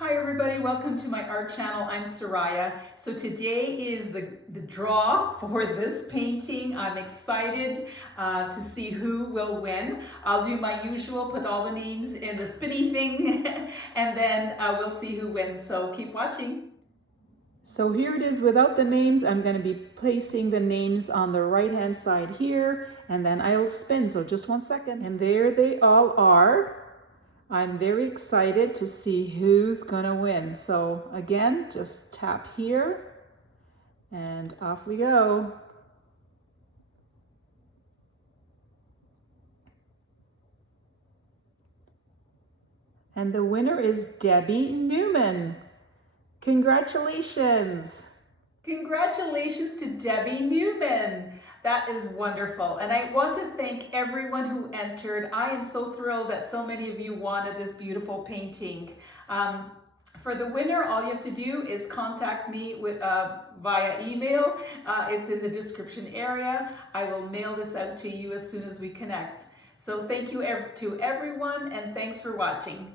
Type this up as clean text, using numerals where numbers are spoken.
Hi everybody, welcome to my art channel. I'm Soraya. So today is the draw for this painting. I'm excited to see who will win. I'll do my usual, put all the names in the spinny thing and then we'll see who wins. So keep watching. So here it is without the names. I'm going to be placing the names on the right hand side here and then I'll spin. So just 1 second. And there they all are. I'm very excited to see who's gonna win. So again, just tap here and off we go. And the winner is Debbie Newman. Congratulations. Congratulations to Debbie Newman. That is wonderful. And I want to thank everyone who entered. I am so thrilled that so many of you wanted this beautiful painting. For the winner, all you have to do is contact me via email. It's in the description area. I will mail this out to you as soon as we connect. So thank you to everyone and thanks for watching.